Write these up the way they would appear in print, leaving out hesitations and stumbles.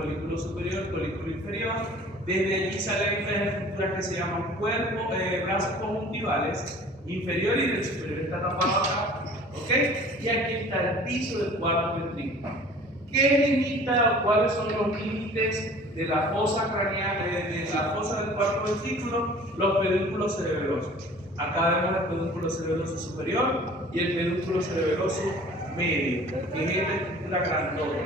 colículo superior, colículo inferior. Desde allí salen estas estructuras que se llaman brazos conjuntivales, inferior y del superior está tapado acá, ¿ok? Y aquí está el piso del cuarto ventrículo. ¿Qué limita o cuáles son los límites de la fosa craneal, de la fosa del cuarto ventrículo? Los pedúnculos cerebelosos. Acá vemos el pedúnculo cerebeloso superior y el pedúnculo cerebeloso medio, que es esta estructura grandota.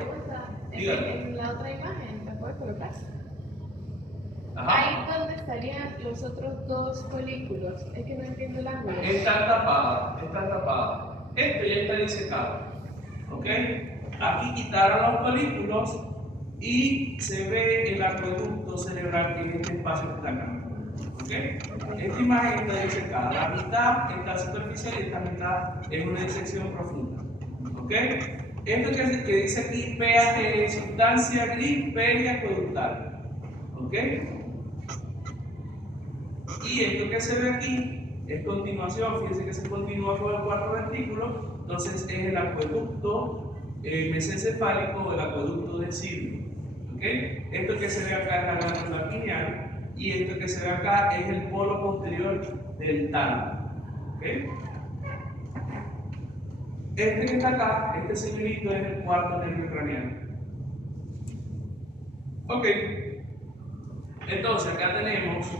Dígame. En la otra imagen, ¿la puedes colocar? Ajá. Ahí donde estarían los otros dos folículos. Es que no entiendo el ángulo. Están tapadas, están tapadas. Esto ya está disecado. ¿Ok? Aquí quitaron los folículos y se ve el acueducto cerebral que es este espacio que está acá. ¿Ok? Esta imagen está disecada. La mitad está superficial y esta mitad es una disección profunda. ¿Ok? Esto que dice aquí, PAG, sustancia gris periacueductal. ¿Ok? Y esto que se ve aquí es continuación, fíjense que se continúa con el cuarto ventrículo, entonces es el acueducto mesencefálico o el acueducto de Silvio. ¿Okay? Esto que se ve acá es la glándula pineal y esto que se ve acá es el polo posterior del tálamo. ¿Okay? Este que está acá, este señorito es el cuarto nervio craneal. Ok, entonces acá tenemos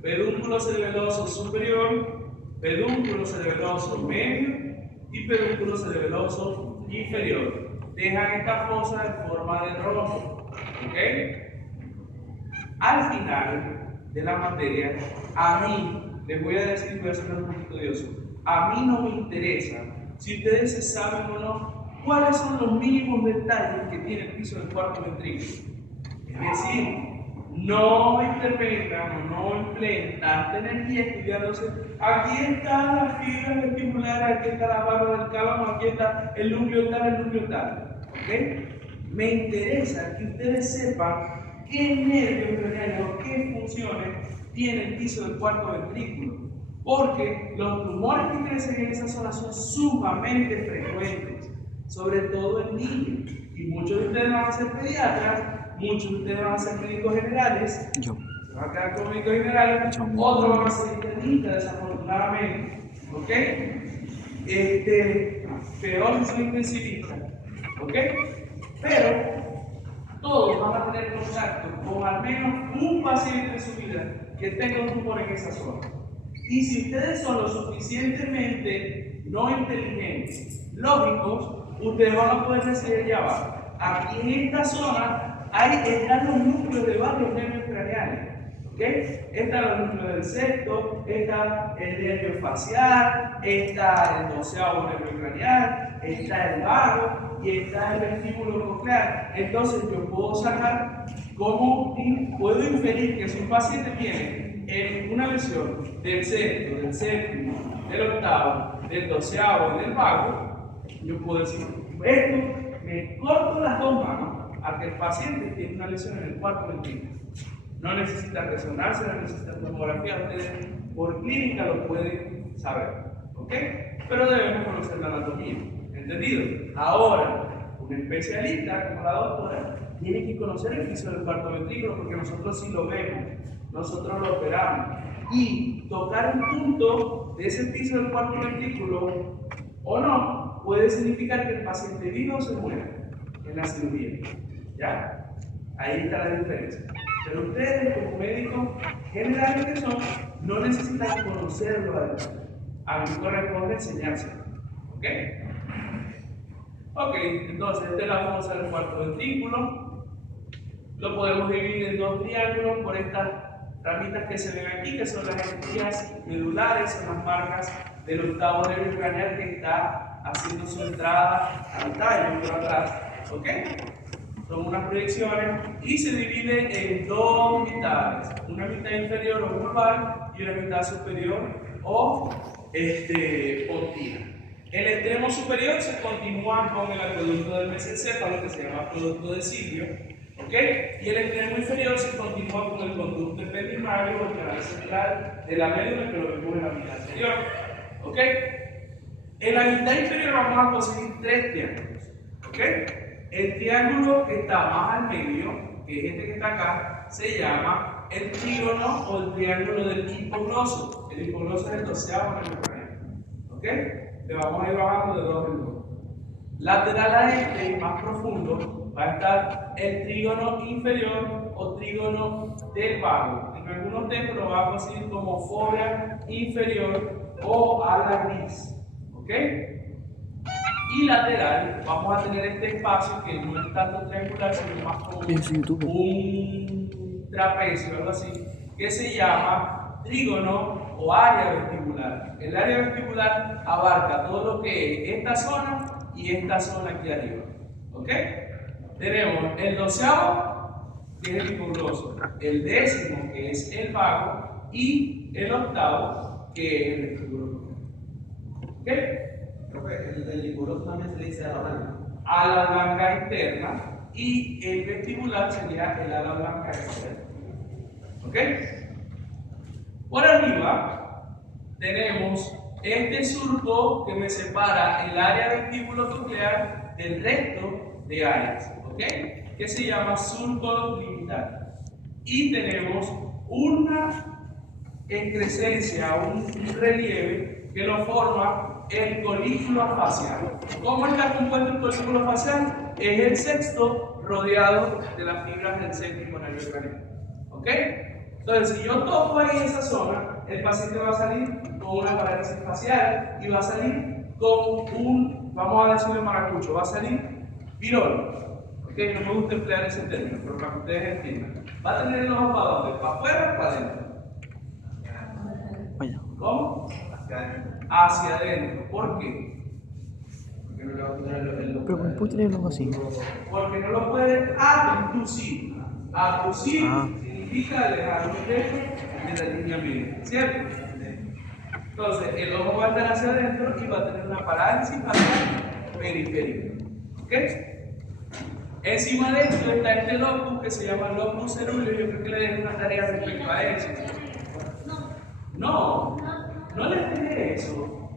pedúnculo cerebeloso superior, pedúnculo cerebeloso medio y pedúnculo cerebeloso inferior. Dejan esta fosa en forma de rombo. ¿Okay? Al final de la materia, a mí, les voy a decir, voy a ser un poquito odioso, a mí no me interesa si ustedes se saben o no cuáles son los mínimos detalles que tiene el piso del cuarto ventrículo. Es decir, no interpretan o no empleen tanta energía estudiándose. Aquí están las fibras vestibulares, aquí está la barra del cálamo, aquí está el núcleo tal. ¿Okay? Me interesa que ustedes sepan qué nervios craneales o qué funciones tiene el piso del cuarto ventrículo. Porque los tumores que crecen en esa zona son sumamente frecuentes, sobre todo en niños. Y muchos de ustedes van a ser pediatras. Muchos de ustedes van a ser médicos generales, se van a quedar como médicos generales, otros van a ser internistas, desafortunadamente, ¿ok? Peor si son intensivistas, ¿ok? Pero todos van a tener contacto con al menos un paciente en su vida que tenga un tumor en esa zona. Y si ustedes son lo suficientemente no inteligentes, lógicos, ustedes van a poder decir ya va, aquí en esta zona ahí están los núcleos de varios nervios craneales. ¿Okay? Están los núcleos del septo, está el nervio facial, está el 12º nervio craneal, está el vago y está el vestíbulo coclear. Entonces yo puedo sacar cómo puedo inferir que si un paciente tiene una lesión del sexto, del séptimo, del octavo, del 12º y del vago, yo puedo decir, esto me corto las dos manos a que el paciente tiene una lesión en el cuarto ventrículo. No necesita resonancia, no necesita tomografía, ustedes por clínica lo pueden saber, ¿ok? Pero debemos conocer la anatomía, ¿entendido? Ahora, un especialista como la doctora tiene que conocer el piso del cuarto ventrículo porque nosotros sí lo vemos, nosotros lo operamos. Y tocar un punto de ese piso del cuarto ventrículo o no puede significar que el paciente viva o se muera en la cirugía. ¿Ya? Ahí está la diferencia. Pero ustedes, como médicos generales que son, no necesitan conocerlo además. A mí me corresponde enseñárselo. ¿Ok? Ok, entonces esta es la fosa del cuarto ventrículo. Lo podemos dividir en dos triángulos por estas ramitas que se ven aquí, que son las estrías medulares, son las marcas del octavo nervio craneal que está haciendo su entrada al tallo por atrás. ¿Ok? Son unas proyecciones y se divide en dos mitades, una mitad inferior o vulvar y una mitad superior o pontina. El extremo superior se continúa con el acueducto del mesencéfalo, que se llama acueducto de Silvio, ¿ok? Y el extremo inferior se continúa con el conducto epidimario o el canal central de la médula, que lo vemos en la mitad anterior, ¿ok? En la mitad inferior vamos a conseguir tres triángulos, ¿ok? El triángulo que está más al medio, que es este que está acá, se llama el trígono o el triángulo del hipogloso. El hipogloso es el 12º en el cráneo. ¿Ok? Le vamos a ir bajando de 2 en 2. Lateral a este y más profundo va a estar el trígono inferior o trígono del vago. En algunos textos lo vamos a decir como fobia inferior o ala gris. ¿Ok? Y lateral vamos a tener este espacio que no es tanto triangular, sino más como un trapecio, algo así, que se llama trígono o área vestibular. El área vestibular abarca todo lo que es esta zona y esta zona aquí arriba. ¿Ok? Tenemos el 12º, que es el hipogloso, el 10º, que es el vago, y el 8º, que es el vestibuloso. ¿Ok? El hipogloso también se le dice ala blanca. Ala blanca interna y el vestibular sería el ala blanca externa. ¿Ok? Por arriba tenemos este surco que me separa el área vestibulonuclear del resto de áreas. ¿Ok? Que se llama surco limitar. Y tenemos una excrescencia, un relieve que lo forma el colículo facial. ¿Cómo está compuesto el colículo facial? Es el sexto rodeado de las fibras del séptimo nervio craneal. ¿Ok? Entonces, si yo toco ahí esa zona, el paciente va a salir con una parálisis facial y va a salir con un, vamos a decirlo maracucho, va a salir virol. ¿Ok? No me gusta emplear ese término, pero para que ustedes entiendan. Va a tener el ojo para dónde, para afuera o para adentro. ¿Cómo? Hacia adentro. ¿Por qué? Porque no le va a poner el Pero ¿cómo puede tener algo así? Porque no lo puede abducir. Abducir significa alejar un objeto de la línea media, ¿cierto? Entonces, el ojo va a estar hacia adentro y va a tener una parálisis facial periférica. ¿Ok? Encima de esto está este locus que se llama locus cerúleo. Yo creo que le dejo una tarea respecto a eso. No les dejé eso.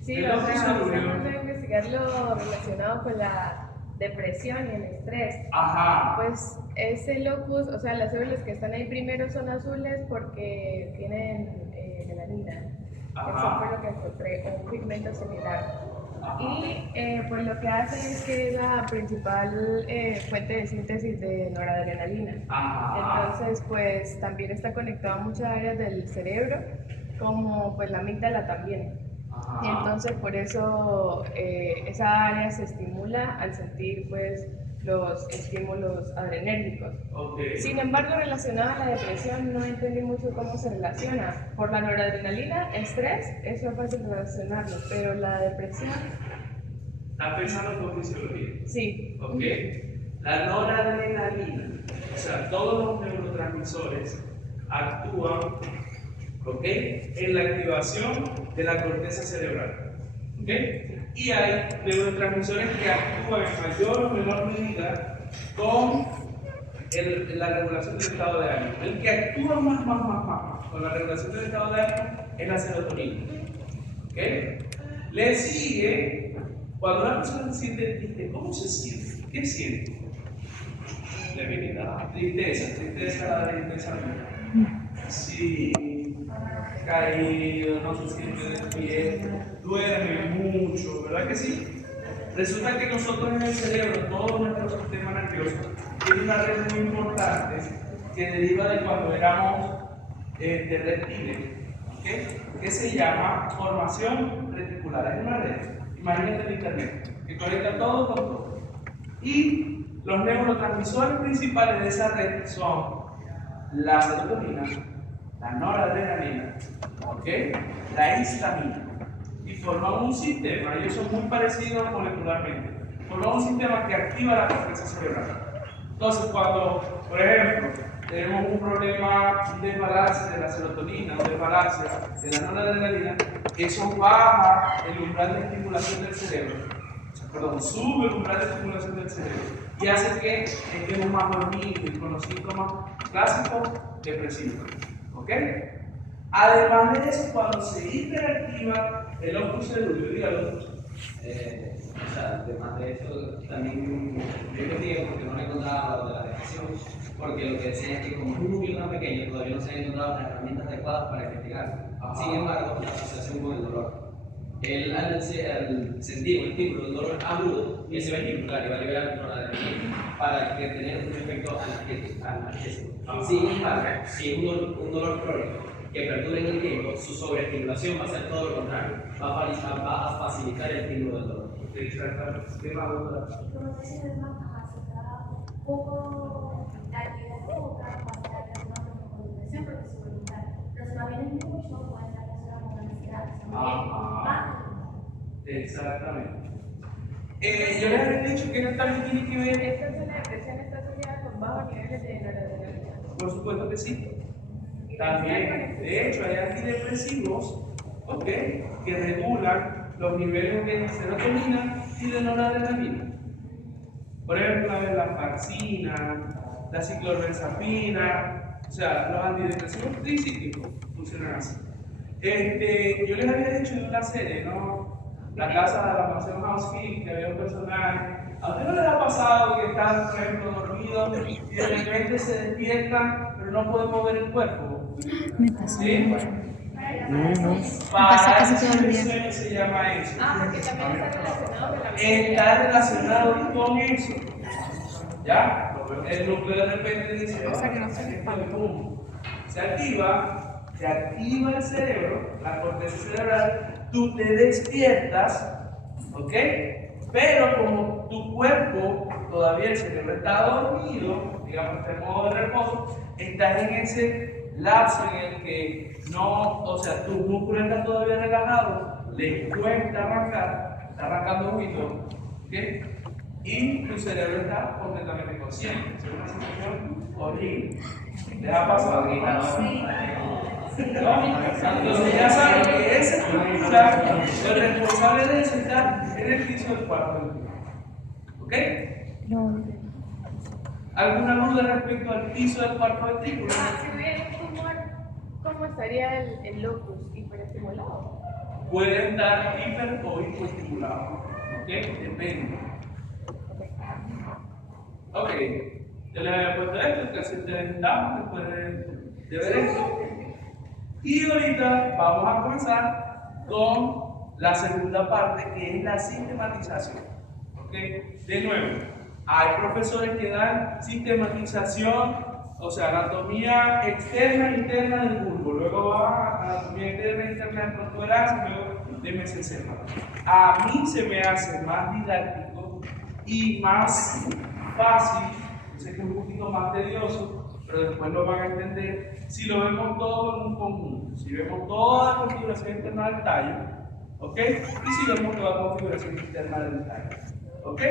Sí, El o locus sea, cerúleo. vamos a investigar lo relacionado con la depresión y el estrés. Ajá. Pues ese locus, o sea, las células que están ahí primero son azules porque tienen melanina. Ajá. Eso fue lo que encontré, un pigmento similar. Y pues lo que hace es que es la principal fuente de síntesis de noradrenalina. Ajá. Entonces, pues también está conectado a muchas áreas del cerebro, como pues la amígdala también. Ajá. Y entonces por eso esa área se estimula al sentir pues los estímulos adrenérgicos. Okay. Sin embargo, relacionado a la depresión no entendí mucho cómo se relaciona. Por la noradrenalina, estrés, eso es fácil relacionarlo, pero la depresión... ¿Estás pensando con fisiología? Sí. ¿Ok? La noradrenalina, o sea, todos los neurotransmisores actúan, ¿ok?, en la activación de la corteza cerebral. ¿Ok? Y hay neurotransmisores que actúan en mayor o menor medida con la regulación del estado de ánimo. El que actúa más con la regulación del estado de ánimo es la serotonina. ¿Ok? Le sigue, cuando una persona se siente triste, ¿cómo se siente? ¿Qué siente? Debilidad, tristeza, la tristeza. Sí, caído, no se siente despierto, duerme mucho, ¿verdad que sí? Resulta que nosotros en el cerebro, todo nuestro sistema nervioso, tiene una red muy importante que deriva de cuando éramos de reptiles, ¿okay?, que se llama formación reticular. Es una red, imagínate el internet, que conecta todo con todo. Y los neurotransmisores principales de esa red son la serotonina, la noradrenalina, ¿okay?, la histamina, y forman un sistema, ellos son muy parecidos molecularmente, forman un sistema que activa la corteza cerebral. Entonces, cuando, por ejemplo, tenemos un problema, un desbalance de la serotonina, un desbalance de la noradrenalina, eso baja el umbral de estimulación del cerebro, sube el umbral de estimulación del cerebro y hace que estemos más dormidos y con los síntomas clásicos depresivos. ¿Ok? Además de eso, cuando se hiperactiva el locus cerúleo, dígalo, O sea, además de eso, también yo investigué porque no le encontraba lo de la depresión, porque lo que decían es que como es un núcleo tan pequeño, todavía no se han encontrado las herramientas adecuadas para investigar. Sin embargo, la asociación con el dolor. Él, al sentir un estímulo de dolor agudo, él se va a estimular y va a liberar noradrenalina para que tenga un efecto analgésico. Sin embargo, si es un dolor crónico que perdura en el tiempo, su sobreestimulación va a ser todo lo contrario, va a facilitar el estímulo del dolor. Exactamente. ¿Qué más, doctora? Como se dice, más capacitada, poco actividad poca, capacidad de una comunicación, porque su voluntad. Pero si no viene mucho, puede estar relacionada con la ansiedad. Exactamente. Yo les había dicho que esto también tiene que ver. ¿Esta es la depresión está asociada con bajos niveles de noradrenalina? Por supuesto que sí. Y También, de hecho, hay antidepresivos, ¿ok?, que regulan los niveles de serotonina y de noradrenalina. Por ejemplo, la faxina, la ciclorbenzapina, o sea, los antidepresivos tricíclicos funcionan así. Yo les había dicho de una serie, ¿no? La casa de la mansión House Hill, que había un personaje. ¿A ustedes no les ha pasado que están, por ejemplo, dormidos y de repente se despiertan, pero no pueden mover el cuerpo? Me pasa ¿Sí? mucho. No. pasa casi todo el día. Se llama eso. porque también está relacionado con la Está relacionado con eso. ¿Ya? El núcleo de repente dice, O sea, que no "Ah, se esto dispara". es común". Se activa el cerebro, la corteza cerebral, tú te despiertas, ¿ok? Pero como tu cuerpo, todavía el cerebro está dormido, digamos, está en modo de reposo, estás en ese lapso en el que no, o sea, tus músculos están todavía relajados, les cuesta arrancar, está arrancando un poquito, ¿ok? Y tu cerebro está completamente consciente. Es una situación horrible. ¿Les ha pasado ahorita? Entonces ya saben que esa estructura, el responsable de eso está en el piso del cuarto del cuerpo. ¿Ok? No. ¿Alguna duda respecto al piso del cuarto ventrículo? Si hubiera un tumor, ¿cómo estaría el locus hiperestimulado? Puede estar hiper o hipoestimulado. ¿Ok? Depende. Ok. Yo les había puesto esto, que así ustedes estamos después de ver esto. Y ahorita vamos a comenzar con la segunda parte, que es la sistematización. ¿Ok? De nuevo, hay profesores que dan sistematización, o sea, anatomía externa e interna del bulbo, luego va a anatomía interna e interna del protuberancia, luego de mesencéfalo. A mí se me hace más didáctico y más fácil, yo sé que es un poquito más tedioso, pero después lo van a entender si lo vemos todo en un conjunto, si vemos toda la configuración interna del tallo, ¿ok? Y si vemos toda la configuración interna del tallo, ¿ok?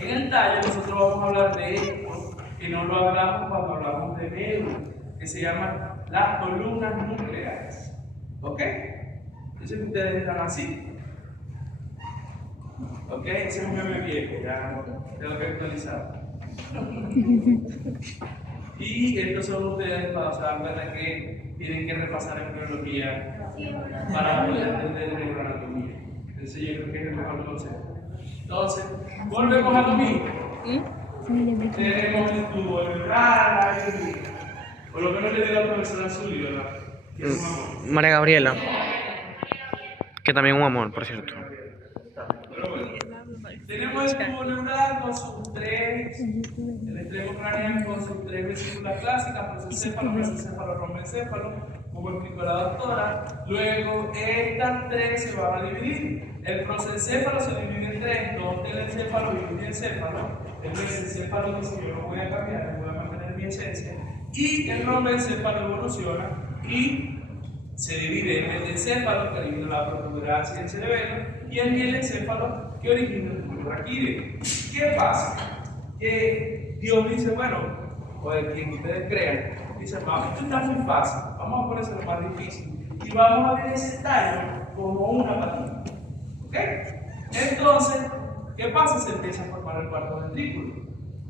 En el tallo nosotros vamos a hablar de esto, que no lo hablamos cuando hablamos de médula, que se llaman las columnas nucleares, ¿ok? Entonces ustedes están así. ¿Ok? Ese es un meme viejo, ya tengo que actualizar. Y estos son ustedes para se dan cuenta que tienen que repasar embriología para poder entender neuroanatomía. Entonces yo creo que es el mejor consejo. Entonces, volvemos a lo mismo. Tenemos el tubo neural, por lo menos le dio la profesora Zully, ¿verdad? Que es un amor. María Gabriela, que también es un amor, por cierto. Pero bueno, tenemos el tubo neural con sus tres, el extremo craneal con sus tres vesículas clásicas, prosencéfalo, mesencéfalo, romencéfalo, como explicó la doctora. Luego, estas tres se van a dividir. El prosencéfalo se divide en tres, dos telencéfalo y un diencéfalo. El mesencéfalo dice: yo no voy a cambiar, voy a mantener mi esencia. Y el romencéfalo evoluciona y se divide en el encéfalo, que origina la protuberancia y el cerebelo, y el mielencéfalo, que origina el bulbo raquídeo. ¿Qué pasa? Que Dios dice, bueno, o el quien ustedes crean, dice, vamos, esto está muy fácil, vamos a ponerse lo más difícil, y vamos a ver ese tallo como una patita. ¿Ok? Entonces, ¿qué pasa? Se empieza a formar el cuarto ventrículo.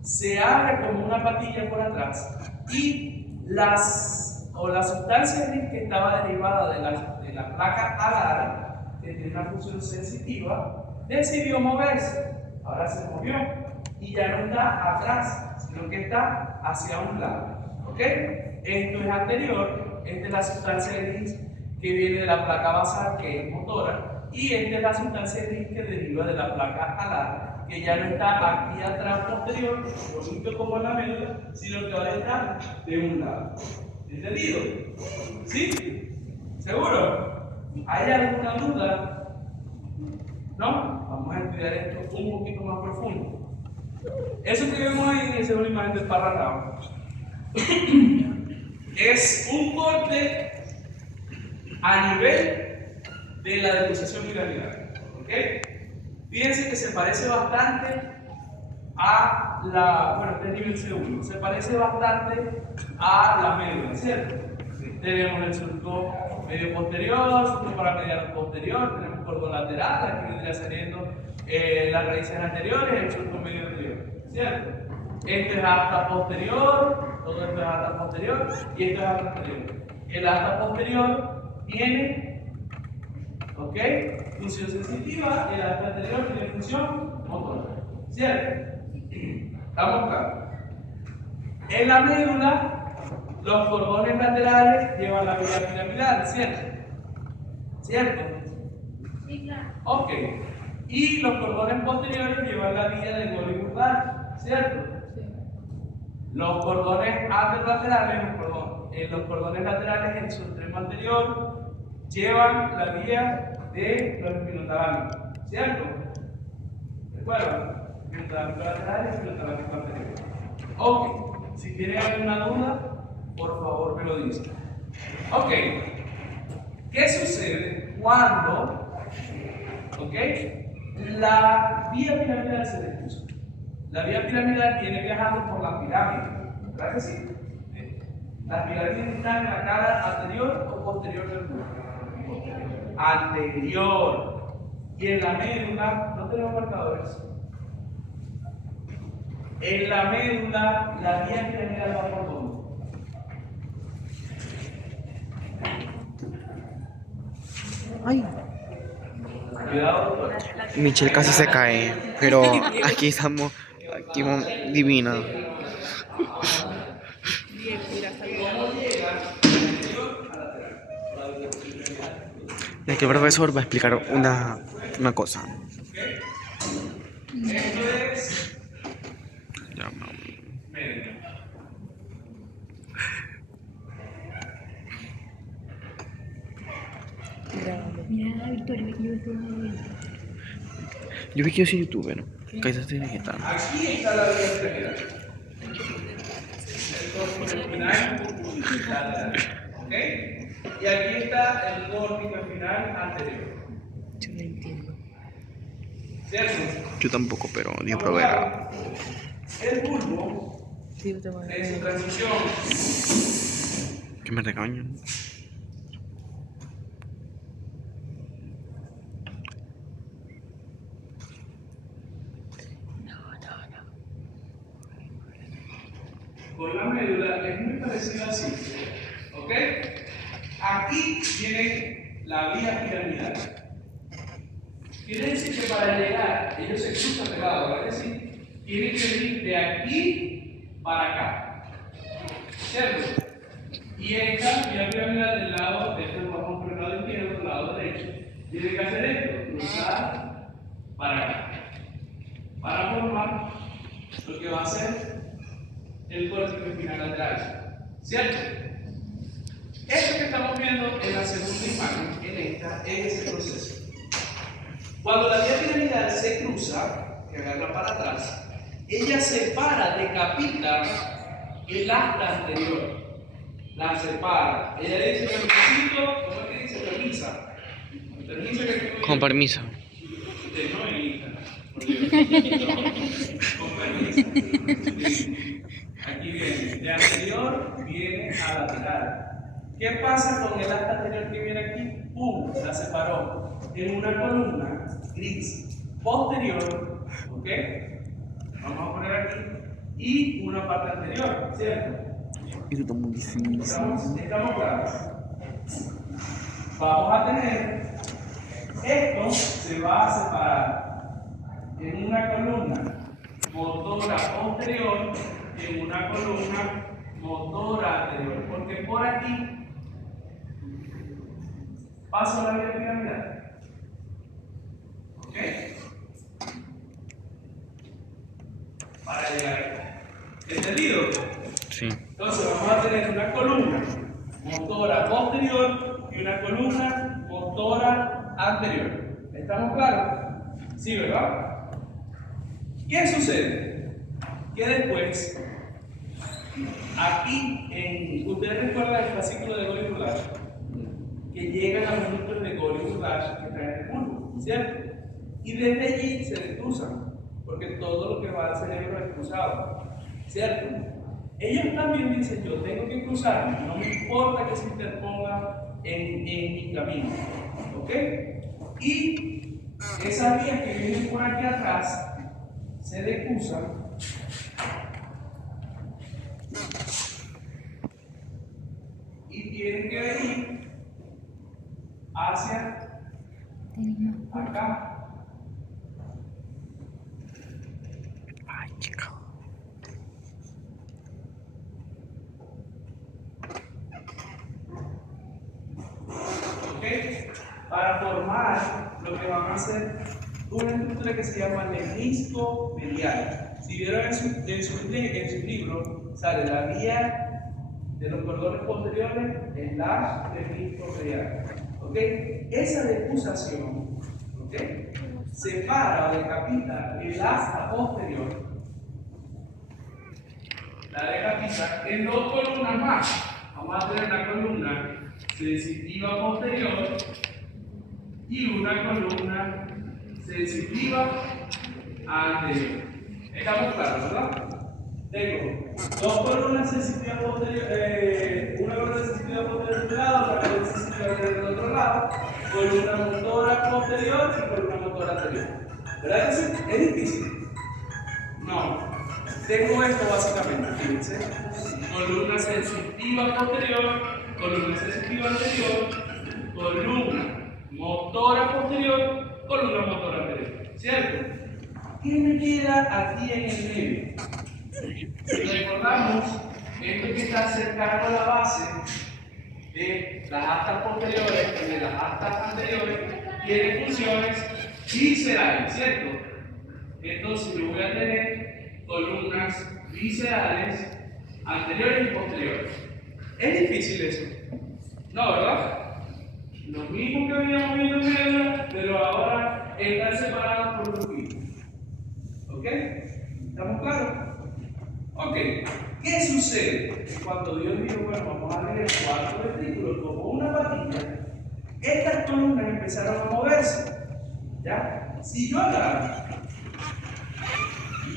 Se abre como una patilla por atrás, y la sustancia que estaba derivada de la placa alar que tiene una función sensitiva, decidió moverse. Ahora se movió y ya no está atrás, sino que está hacia un lado. ¿Ok? Esto es anterior, esta es la sustancia gris que viene de la placa basal, que es motora, y esta es la sustancia gris que deriva de la placa alar, que ya no está aquí atrás posterior, bonito como en la médula, sino que ahora está de un lado. ¿Entendido? ¿Sí? ¿Seguro? ¿Hay alguna duda? ¿No? Vamos a estudiar esto un poquito más profundo. Eso que vemos ahí es una imagen del parratao. Es un corte a nivel de la decusación piramidal. ¿Ok? Fíjense que se parece bastante a la, bueno, este es nivel C1, se parece bastante a la médula, ¿cierto? Tenemos el surco medio posterior, surco paramediano posterior, tenemos cordón lateral, aquí vendría saliendo las raíces anteriores, el surco medio anterior, ¿cierto? Este es asta posterior, todo esto es asta posterior y esto es asta anterior. El asta posterior tiene, ¿ok?, función sensitiva, el asta anterior tiene función motora, ¿cierto? ¿Estamos claros? En la médula, los cordones laterales llevan la vía piramidal, ¿cierto? ¿Cierto? Sí, claro. Ok. Y los cordones posteriores llevan la vía de Golgi-Burdach, ¿cierto? Sí. Los cordones anterolaterales, los cordones laterales en su extremo anterior llevan la vía de los espinotalámicos, ¿cierto? ¿Recuerdan? Espinotalámico lateral y espinotalámico anterior. Ok, si tienen alguna duda, por favor me lo dicen. Ok, ¿qué sucede cuando, ok, la vía piramidal se descruza? La vía piramidal viene viajando por la pirámide, ¿verdad que sí? Las pirámides están en la cara anterior o posterior del cuerpo. Anterior. Y en la médula, no tenemos marcadores. En la médula, la vía piramidal va por dónde. Ay. Cuidado, doctor. Michelle casi se cae, pero aquí estamos, aquí vamos divina. Y aquí el profesor va a explicar una cosa. Esto es Ya, mamá. médula. Mira, Victoria, que yo estoy muy Yo vi que yo soy youtuber, que ahí se tiene que estar. Aquí está la vía piramidal. El córtico espinal lateral. ¿Ok? Y aquí está el córtico espinal anterior. Yo no entiendo. ¿Cierto? Yo tampoco, pero Dios proveerá. El bulbo Sí, yo tengo en su transición Que me regañan. con la médula es muy parecido así. ¿Ok? Aquí viene la vía piramidal. Quiere decir que para llegar, ellos se cruzan de lado, ¿verdad que sí? Tienen que venir de aquí para acá. ¿Cierto? Y esta vía piramidal del lado, de este vamos por el lado izquierdo, del lado derecho, tiene que hacer esto, cruzar para acá. Para formar lo que va a ser el córtico espinal lateral. ¿Cierto? Esto que estamos viendo en la segunda imagen, en esta, es ese proceso. Cuando la vía piramidal se cruza, que agarra para atrás, ella separa, decapita el asta anterior. La separa. Ella le dice, permisito, ¿cómo es que dice? Permisa. Permiso que aquí Con permiso. Usted no me hija. Con permiso. Aquí viene. De anterior viene a lateral. ¿Qué pasa con el asta anterior que viene aquí? ¡Pum! La separó en una columna gris posterior, ¿ok? Vamos a poner aquí, y una parte anterior, ¿cierto? Eso está muy difícil. ¿Estamos claros? Vamos a tener Esto se va a separar en una columna motora posterior y en una columna motora anterior, porque por aquí paso la vía piramidal. ¿Ok? Para llegar aquí. ¿Entendido? Sí. Entonces vamos a tener una columna motora posterior y una columna motora anterior. ¿Estamos claros? Sí, ¿verdad? ¿Qué sucede? Que después, aquí, ustedes recuerdan el fascículo de Gori Burlash, que llegan a los núcleos de Gori Burlash que están en el pulpo, ¿cierto? Y desde allí se descruzan, porque todo lo que va al cerebro es cruzado, ¿cierto? Ellos también dicen, yo tengo que cruzar, no me importa que se interponga en mi camino, ¿ok? Y esas vías que vienen por aquí atrás se decruzan y tienen que venir hacia acá. Ay, chico. ¿Ok? Para formar lo que van a hacer una estructura que se llama menisco medial. Si vieron en su libro, sale la vía de los cordones posteriores, el lash menisco medial. ¿Ok? Esa decusación, ¿ok?, separa o decapita el asta posterior, la decapita en dos columnas más. Vamos a tener una columna sensitiva posterior y una columna sensitiva anterior. ¿Estamos claros, verdad? Tengo dos columnas sensitivas posteriores, una columna sensitiva posterior de un lado, otra columna sensitiva anterior del otro lado, columna motora posterior y columna motora anterior. ¿Verdad que sí? ¿Es difícil? No. Tengo esto básicamente, fíjense. Columna sensitiva posterior, columna sensitiva anterior, columna motora posterior, columna motora anterior. ¿Cierto? ¿Qué me queda aquí en el medio? Si recordamos, esto que está cercano a la base de las astas posteriores y de las astas anteriores tiene funciones viscerales, ¿cierto? Entonces yo voy a tener columnas viscerales anteriores y posteriores. ¿Es difícil eso? No, ¿verdad? Lo mismo que veníamos viendo en médula, pero ahora están separados por grupitos. ¿Ok? ¿Estamos claros? Ok. ¿Qué sucede? Cuando Dios dijo, bueno, vamos a leer 4 ventrículos como una patilla, estas columnas empezaron a moverse. ¿Ya? Si yo agarro,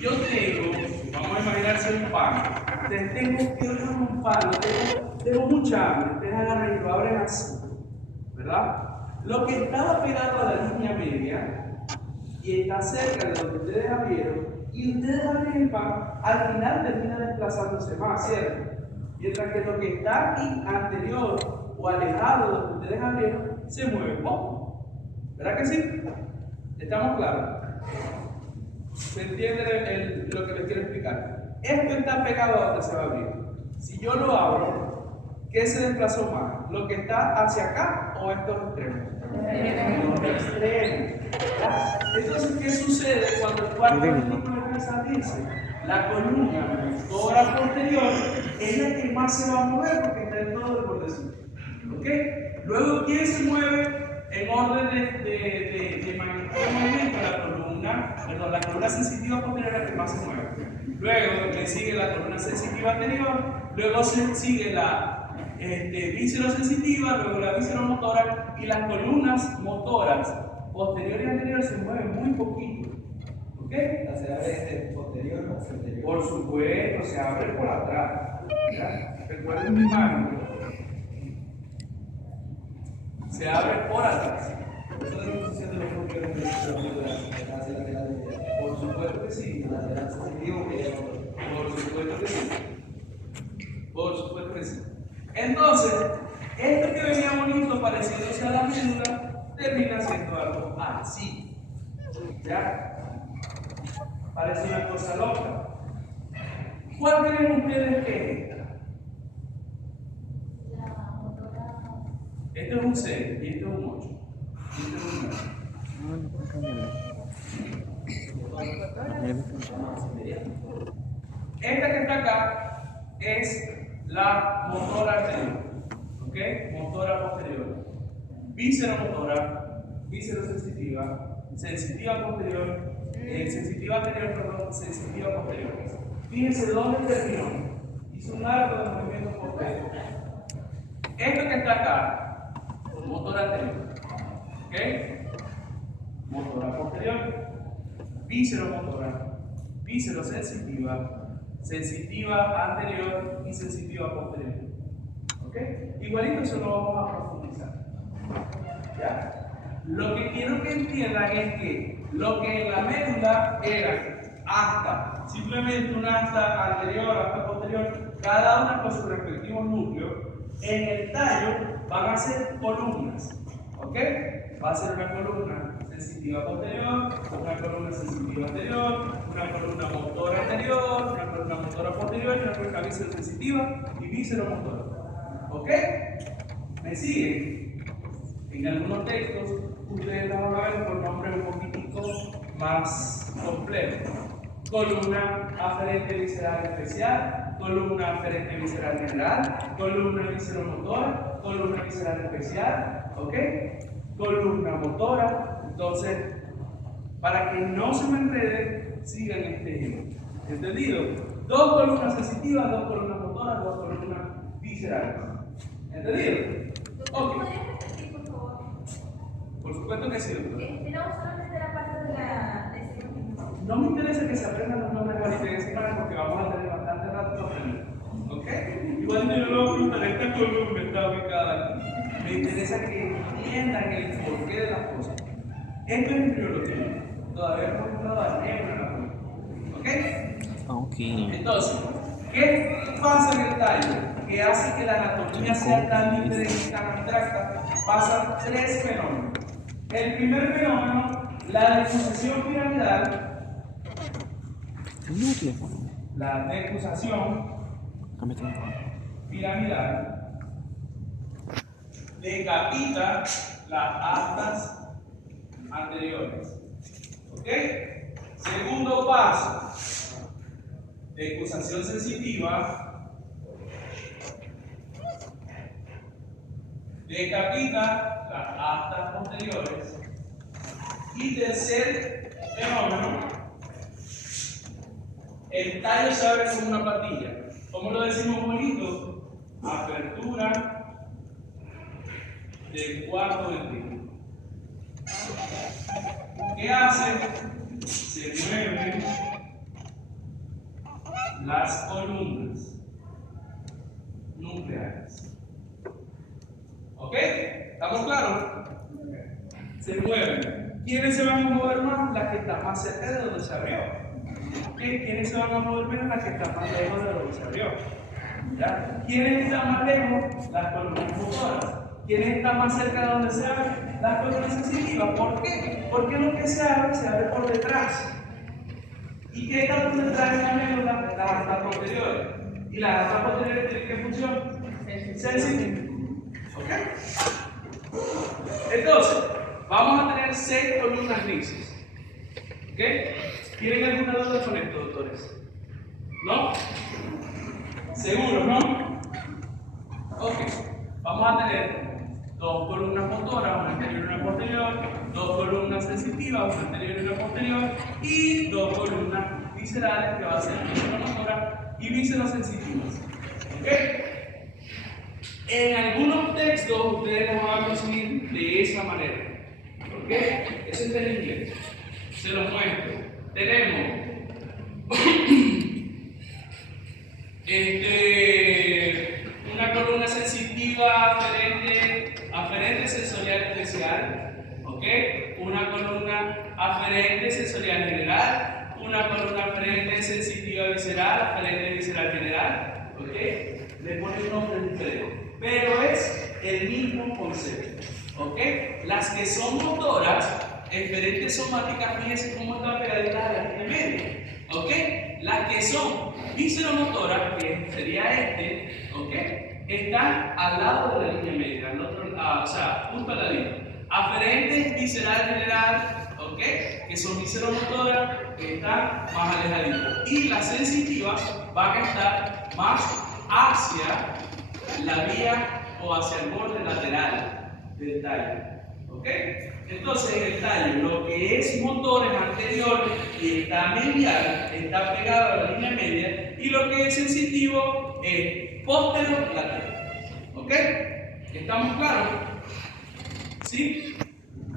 yo tengo, vamos a imaginarse un pan. Ustedes tengo que agarrar un pan, tengo mucha hambre, ustedes agarran y lo abren así, ¿verdad? Lo que estaba pegado a la línea media y está cerca de lo que ustedes abrieron, y ustedes abren el pan, al final termina desplazándose más, ¿cierto? Mientras que lo que está aquí anterior o alejado de lo que ustedes abrieron se mueve poco. ¿Verdad que sí? ¿Estamos claros? ¿Se entiende lo que les quiero explicar? Esto está pegado a donde se va a abrir. Si yo lo abro, ¿qué se desplazó más? ¿Lo que está hacia acá o estos extremos? Los extremos. ¿Ya? Entonces, ¿qué sucede cuando el cuarto ventrículo empieza a abrirse? La columna motora posterior es la que más se va a mover porque está en todo el bordecito. ¿Ok? Luego, ¿quién se mueve en orden de magnitud de movimiento? La columna sensitiva posterior es la que más se mueve. Luego le sigue la columna sensitiva anterior, luego se sigue la viscerosensitiva, luego la visceromotora, y las columnas motoras posteriores y anteriores se mueven muy poquito. ¿Ok? ¿Se abre posterior o anterior? Por supuesto, se abre por atrás. ¿Ya? Recuerden mi mano. Se abre por atrás. ¿Eso es la disposición de los núcleos de la lateral? Por supuesto que sí. Lateral sensitivo que Por supuesto que sí. Por supuesto que sí. Entonces, esto que venía bonito, parecido a la médula, termina siendo algo así. ¿Ya? Parece una cosa loca. ¿Cuál creen ustedes que es esta? La motora. Este es un 6 y este es un 8. Y este es un 9. Esta que está acá es la motora anterior, ¿ok? Motora posterior. Víscero-motora, víscero-sensitiva, sensitiva posterior, sensitiva anterior, perdón, sensitiva posterior. Fíjense dónde terminó. Hizo un arco de movimiento posterior. Esto que está acá, motora anterior, ¿ok? Motora posterior, víscero-motora, víscero-sensitiva, sensitiva anterior y sensitiva posterior. ¿Ok? Igualito eso lo vamos a profundizar. ¿Ya? Lo que quiero que entiendan es que lo que en la médula era asta, simplemente una asta anterior, asta posterior, cada una con sus respectivos núcleos, en el tallo van a ser columnas. ¿Ok? Va a ser una columna sensitiva posterior, una columna sensitiva anterior, una columna motora anterior, una columna motora posterior, una columna víscero-sensitiva y víscero-motora. ¿Ok? ¿Me siguen? En algunos textos ustedes van a ver por nombres un poquitico más complejos. Columna aferente visceral especial, columna aferente visceral general, columna visceromotora, columna visceral especial, ¿ok? Columna motora. Entonces, para que no se me enrede, sigan este ejemplo. ¿Entendido? Dos columnas sensitivas, dos columnas motoras, dos columnas viscerales. ¿Entendido? Ok. ¿Podrías repetir, por favor? Por supuesto que sí, doctor. No solamente la parte de la de No me interesa que se aprendan los nombres ahorita de semana porque vamos a tener bastante rato para aprender. ¿Ok? Igual yo no voy a preguntar, esta columna está ubicada aquí. Me interesa que entiendan el porqué de las cosas. Esto es embriología. Todavía no hemos entrado a neuro en la columna. ¿Ok? Ok. Entonces, ¿qué pasa en el tallo que hace que la anatomía sea tan diferente y tan abstracta? Pasan tres fenómenos. El primer fenómeno, la decusación piramidal. La decusación piramidal decapita las astas anteriores. ¿Ok? Segundo paso, decusación sensitiva decapita las astas posteriores. Y tercer fenómeno, el tallo se abre como una patilla. ¿Cómo lo decimos bonito? Apertura del cuarto ventrículo. ¿Qué hace? Se mueven las columnas nucleares. ¿Ok? ¿Estamos claros? Se mueven. ¿Quiénes se van a mover más? Las que están más cerca de donde se abrió. ¿Quiénes se van a mover menos? Las que están más lejos de donde se abrió. ¿Ya? ¿Quiénes están más lejos? Las columnas motoras. ¿Quiénes están más cerca de donde se abre? Las columnas sensitivas. ¿Por qué? Porque lo que se abre por detrás. ¿Y qué está por detrás en la médula? Las astas posteriores. ¿Y las astas posteriores tienen qué función? Sensitiva. ¿Ok? Entonces, vamos a tener 6 columnas grises. ¿Ok? ¿Tienen alguna duda con esto, doctores? ¿No? ¿Seguros, no? Ok. Vamos a tener 2 columnas motoras, una anterior y una posterior, 2 columnas sensitivas, una anterior y una posterior, y 2 columnas viscerales, que va a ser visceromotora y viscerosensitivas. ¿Ok? En algunos textos ustedes los van a conseguir de esa manera. ¿Ok? Eso está en inglés. Se los muestro. Tenemos una columna sensitiva aferente sensorial especial, ¿ok? Una columna aferente sensorial general, una columna aferente sensitiva visceral, aferente visceral general, ¿ok? Le ponen nombres diferentes, pero es el mismo concepto. ¿Ok? Las que son motoras, eferentes somáticas, fíjense cómo están pegaditas a la línea media. ¿Ok? Las que son visceromotoras, que sería ¿ok? Están al lado de la línea media, al otro, o sea, justo al ladito. Aferentes, visceral general, ¿ok? Que son visceromotoras, que están más alejaditas. Y las sensitivas van a estar más hacia la vía o hacia el borde lateral del tallo. ¿Ok? Entonces el tallo, lo que es motor es anterior y está medial, está pegado a la línea media, y lo que es sensitivo es posterior lateral. ¿Ok? ¿Estamos claros? ¿Sí?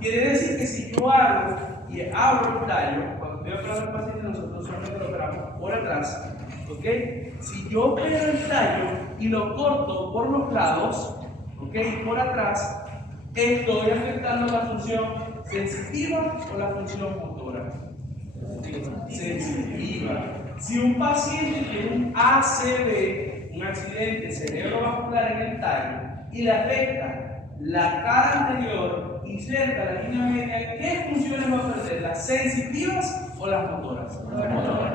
Quiere decir que si yo hago y abro el tallo, cuando estoy operando al paciente, nosotros solamente lo operamos por atrás. ¿Ok? Si yo opero el tallo y lo corto por los lados, ¿ok? Y por atrás, estoy afectando la función sensitiva o la función motora. Sensitiva. Si un paciente tiene un ACV, un accidente cerebrovascular en el tallo, y le afecta la cara anterior y cerca la línea media, ¿qué funciones va a perder? ¿Las sensitivas o las motoras?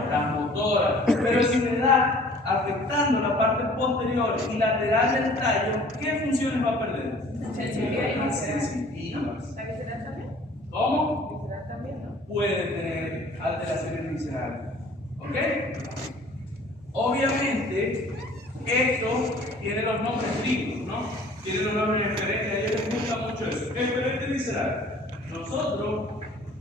Las motoras. Pero si le da afectando la parte posterior y lateral del tallo, ¿qué funciones va a perder? Las sensitivas. ¿La visceral también? ¿Cómo? Visceral también, ¿no? Puede tener alteraciones viscerales. ¿Ok? Obviamente, esto tiene los nombres gringos, ¿no? Tiene los nombres diferentes, a ellos les gusta mucho eso. Eferente visceral. Nosotros,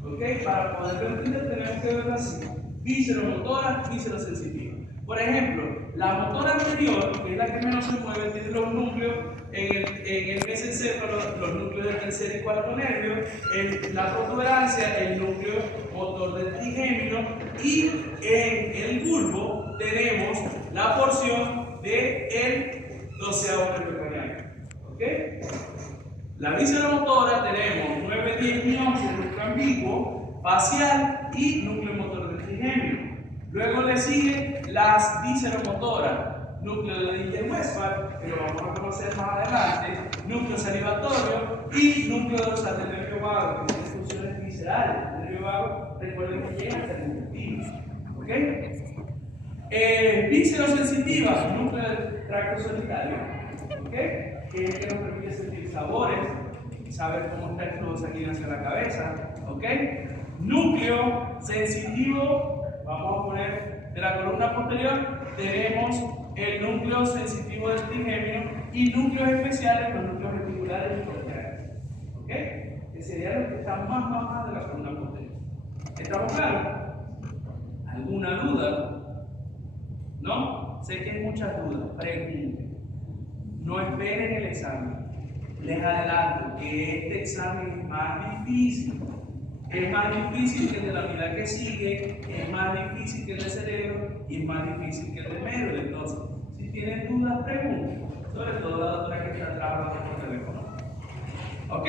¿ok? Para poder entender, tenemos que verlo así: visceromotora, viscerosensitiva. Por ejemplo, la motora anterior, que es la que menos se mueve, tiene los núcleos en el mesencéfalo, los núcleos del tercer y cuarto nervio, la protuberancia, el núcleo motor del trigémino, y en el bulbo tenemos la porción del 12º nervio craneano. ¿Ok? La visceromotora tenemos 9, 10 miones, núcleo ambiguo, facial y núcleo motor del trigémino. Luego le sigue las visceromotoras, núcleo de Diller-Westphal, que lo vamos a conocer más adelante, núcleo salivatorio y núcleo dorsal del nervio vago, que tiene funciones viscerales. El nervio vago, recuerden que llega hasta el intestino. ¿Ok? Viscerosensitiva, núcleo del tracto solitario, ¿ok? Que es el que nos permite sentir sabores, saber cómo está el flujo sanguíneo hacia la cabeza, ¿ok? Núcleo sensitivo, vamos a poner de la columna posterior, tenemos el núcleo sensitivo del trigémino, y núcleos especiales, los núcleos reticulares y corticales, ¿ok? Que serían los que están más de la columna posterior. ¿Estamos claros? ¿Alguna duda? ¿No? Sé que hay muchas dudas. Pregunten. No esperen el examen. Les adelanto que este examen es más difícil. Es más difícil que el de la unidad que sigue, es más difícil que el de cerebro y es más difícil que el de médula. Entonces, si tienen dudas, pregunten. Sobre todo la doctora que está trabajando por teléfono. ¿Ok?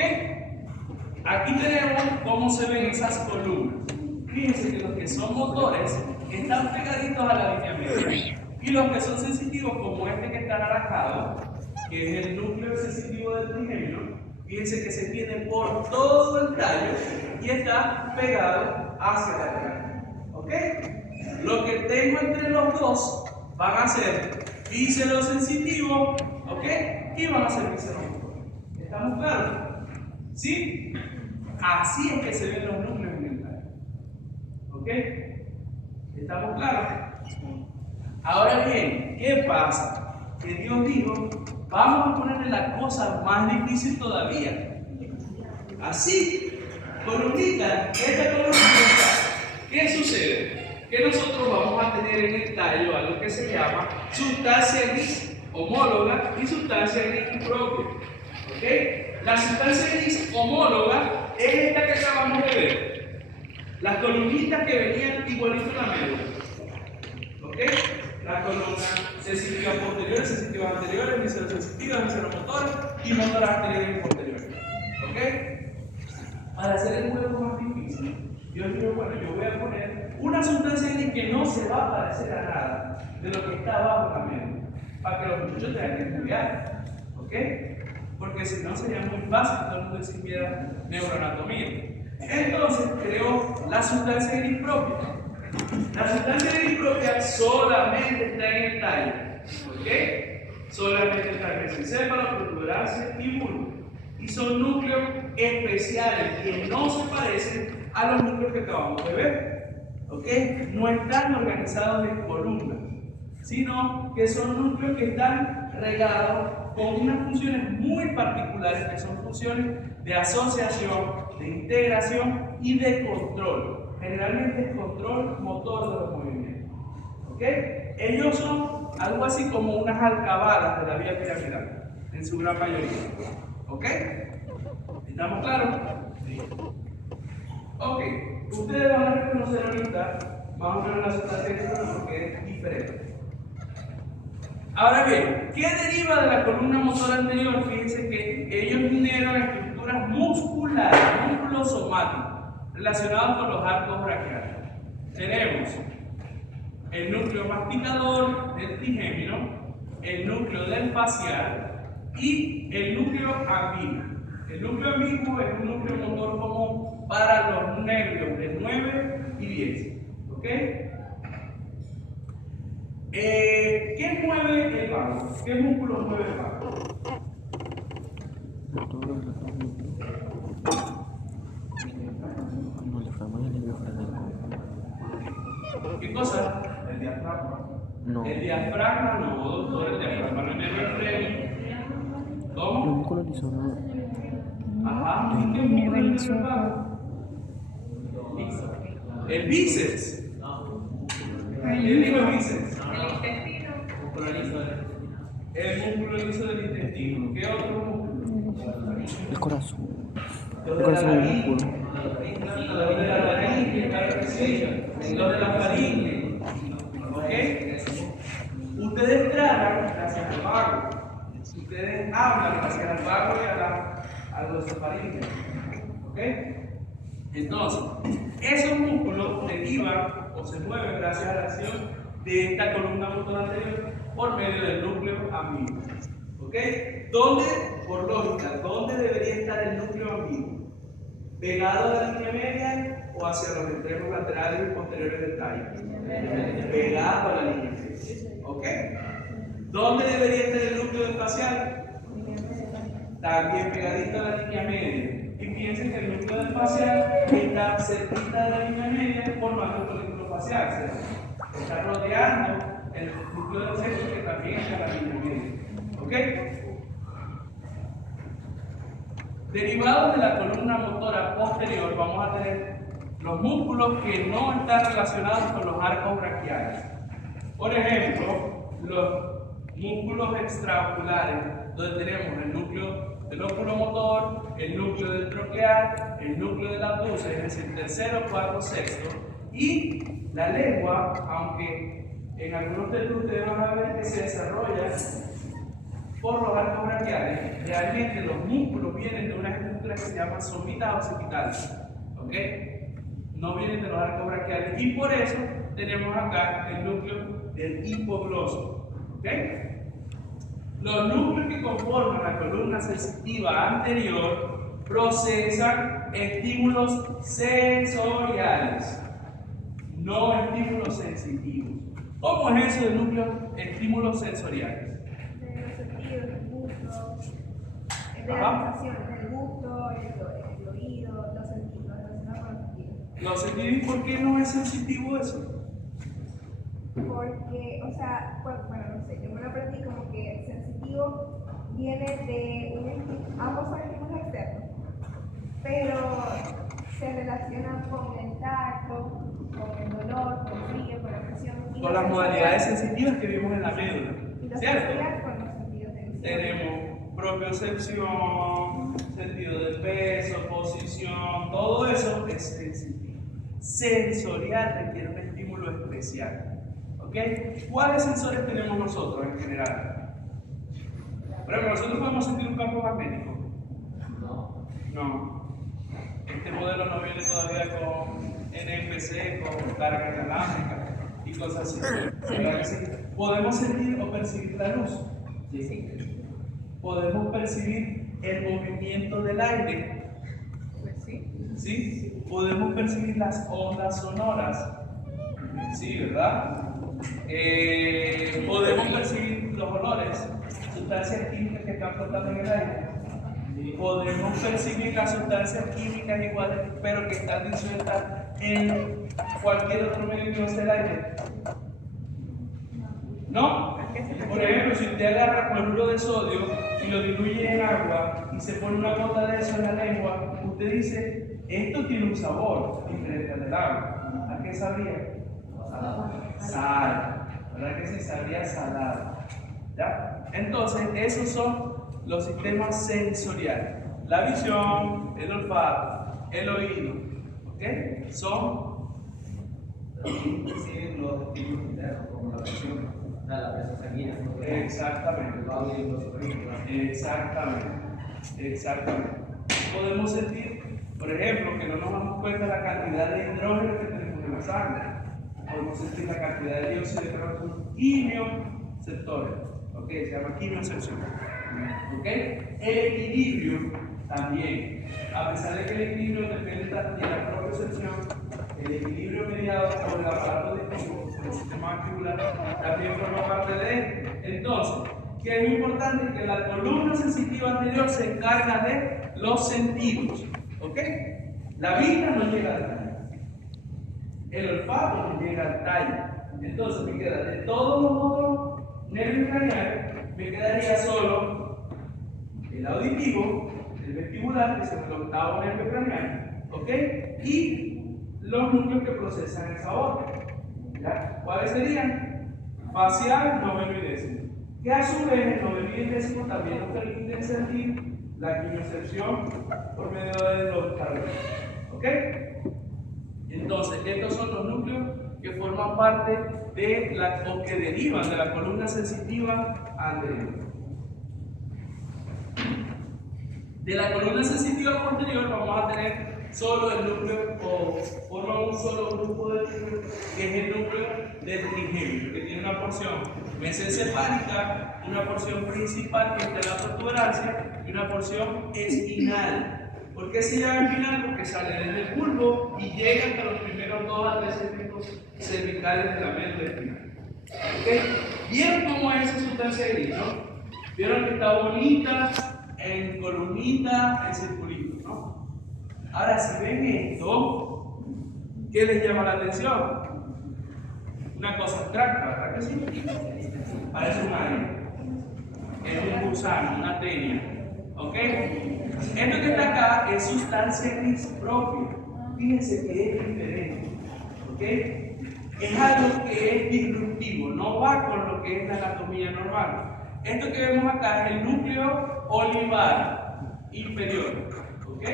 Aquí tenemos cómo se ven esas columnas. Fíjense que los que son motores están pegaditos a la línea media. Y los que son sensitivos, como este que está anaranjado, que es el núcleo sensitivo del trigémino, fíjense que se tiene por todo el tallo y está pegado hacia la cara. ¿Ok? Lo que tengo entre los dos van a ser viscerosensitivo, ¿ok? Y van a ser visceromotor. ¿Estamos claros? ¿Sí? Así es que se ven los núcleos en el tallo. ¿Ok? ¿Estamos claros? Ahora bien, ¿qué pasa? Que Dios dijo, vamos a ponerle la cosa más difícil todavía. Así, columnita, esta columnita, ¿qué sucede? Que nosotros vamos a tener en el tallo algo que se llama sustancia gris homóloga y sustancia gris impropia. ¿Ok? La sustancia gris homóloga es esta que acabamos de ver. Las columnitas que venían igualito en la médula. ¿Ok? La columna sensitiva posterior, sensitivas anteriores, viscerosensitivas, visceromotoras y motoras anteriores y posteriores. ¿Ok? Para hacer el juego más difícil, Dios dijo, bueno, yo voy a poner una sustancia gris que no se va a parecer a nada de lo que está abajo de la médula, para que los muchachos tengan que estudiar. ¿Ok? porque si no sería muy fácil que todo el mundo exhibiera neuroanatomía. Entonces creó la sustancia gris propia. La sustancia gris propia solamente está en el tallo, ¿ok? Solamente está en el encéfalo, protuberancia y bulbo. Y son núcleos especiales que no se parecen a los núcleos que acabamos de ver, ¿ok? No están organizados en columnas, sino que son núcleos que están regados con unas funciones muy particulares, que son funciones de asociación, de integración y de control. Generalmente es control motor de los movimientos, ¿ok? Ellos son algo así como unas alcabalas de la vía piramidal, en su gran mayoría, ¿ok? ¿Estamos claros? Ok, ustedes van a reconocer ahorita más o menos la sustancia gris porque es diferente. Ahora bien, ¿qué deriva de la columna motora anterior? Fíjense que ellos generan estructuras musculares, músculos somáticos, relacionados con los arcos braquiales. Tenemos el núcleo masticador del trigémino, el núcleo del facial y el núcleo ambiguo. El núcleo ambiguo es un núcleo motor común para los nervios de 9 y 10. ¿Ok? ¿Qué mueve el vago? ¿Qué músculo mueve el vago? ¿Qué cosa? El diafragma. No. El diafragma no, doctor, el diafragma no es nervio extremo. ¿Cómo? Los músculos ni son. Ajá. ¿Y qué músculo es el vago? El bíceps. ¿Quién dijo el bíceps? El intestino. El músculo liso del intestino. ¿Qué otro músculo? El corazón. Los El de corazón la es un laringe. músculo. Los de la laringe, claro que sí. Los de la faringe. ¿Ok? Ustedes tragan gracias al vago. Ustedes hablan gracias al vago y a los faringes. ¿Ok? Entonces, esos músculos derivan o se mueven gracias a la acción de esta columna motora anterior por medio del núcleo ambiguo. ¿Ok? ¿Dónde, por lógica, dónde debería estar el núcleo ambiguo? ¿Pegado a la línea media o hacia los extremos laterales y posteriores del tallo? Pegado a la línea media. ¿Ok? ¿Dónde debería estar el núcleo del facial? También pegadito a la línea media. Y piensen que el núcleo del facial está cerquita de la línea media formando el folículo facial. Está rodeando el núcleo del sexo que también está en la línea media. ¿Ok? Derivados de la columna motora posterior, vamos a tener los músculos que no están relacionados con los arcos braquiales. Por ejemplo, los músculos extraoculares, donde tenemos el núcleo del óculo motor, el núcleo del troclear, el núcleo del abducen, es decir, tercero, cuarto, sexto, y la lengua, aunque en algunos textos ustedes van a ver que se desarrolla por los arcos braquiales, realmente los músculos vienen de una estructura que se llama somitas occipitales, ¿ok? No vienen de los arcos braquiales, y por eso tenemos acá el núcleo del hipogloso, ¿ok? Los núcleos que conforman la columna sensitiva anterior procesan estímulos sensoriales, no estímulos sensitivos. ¿Cómo es eso de núcleos estímulos sensoriales? De los sentidos, el gusto, de Ajá. las sensaciones, el gusto, el oído, los sentidos, relacionados con los sentidos. Los sentidos, ¿y por qué no es sensitivo eso? Porque, o sea, bueno, no sé, yo me lo aprendí como que el sensitivo viene de ambos son estímulos externos, pero se relacionan con el tacto, con el dolor, con el frío, con la presión. Con las modalidades sensitivas que vimos en la médula, Y los ¿cierto? sensoriales con los sentidos de visión. Tenemos propiocepción, sentido del peso, posición, todo eso es sensitivo. Sensorial requiere un estímulo especial. ¿Ok? ¿Cuáles sensores tenemos nosotros en general? Por ejemplo, nosotros podemos sentir un campo magnético. No. Este modelo no viene todavía con NFC, con carga inalámbrica y cosas así. ¿Verdad que sí? ¿Podemos sentir o percibir la luz? Sí. Podemos percibir el movimiento del aire. Pues sí. ¿Sí? Podemos percibir las ondas sonoras. Sí, ¿verdad? Podemos percibir los olores, sustancias químicas que están flotando en el aire. Podemos percibir las sustancias químicas iguales, pero que están disueltas en cualquier otro medio que no sea el aire. ¿No? Por ejemplo, si usted agarra cloruro de sodio y lo diluye en agua y se pone una gota de eso en la lengua, usted dice, esto tiene un sabor diferente al del agua. ¿A qué sabría? Sal. ¿Verdad que sí? Sabría salado. ¿Ya? Entonces, esos son los sistemas sensoriales. La visión, el olfato, el oído. ¿Ok? Son Inclusive los estímulos internos, como la presión, la presión sanguínea, exactamente. Exactamente. Podemos sentir, por ejemplo, que no nos damos cuenta de la cantidad de hidrógeno que tenemos en la sangre. Podemos sentir la cantidad de dióxido de carbono, son quimioceptores. ¿Ok? Se llama quimiocepción. ¿Ok? El equilibrio también. A pesar de que el equilibrio depende de la propiocepción, el equilibrio mediado por el aparato digestivo, por el sistema vestibular, también forma parte de él. Entonces, que es muy importante que la columna sensitiva anterior se encarga de los sentidos. ¿Ok? La vista no llega al tallo. El olfato no llega al tallo. Entonces me queda de todos los otros nervios craneales, me quedaría solo el auditivo, el vestibular, que es el octavo nervio craneal, ¿ok? Y los núcleos que procesan el sabor. ¿Ya? ¿Cuáles serían? Facial, noveno y décimo. Que a su vez el noveno y el décimo también nos permiten sentir la quimiocepción por medio de los carbonos. ¿Ok? Entonces, estos son los núcleos que forman parte de o que derivan de la columna sensitiva anterior. De la columna sensitiva posterior vamos a tener solo el núcleo, o forma un solo grupo de núcleos, que es el núcleo del trigemio, que tiene una porción mesencefálica, una porción principal que es de la protuberancia y una porción espinal. ¿Por qué se llama espinal? Porque sale desde el bulbo y llega hasta los primeros 2 a 3 centímetros cervicales de la médula espinal. ¿Okay? ¿Vieron cómo es esa sustancia gris, no? ¿Vieron que está bonita, en columnita, en circulito, no? Ahora, si ven esto, ¿qué les llama la atención? Una cosa abstracta, ¿verdad que sí? Parece un alien. Es un gusano, una tenia. ¿Ok? Esto que está acá es sustancia gris propia. Fíjense que es diferente. ¿Ok? Es algo que es disruptivo, no va con lo que es la anatomía normal. Esto que vemos acá es el núcleo olivar inferior. ¿Ok?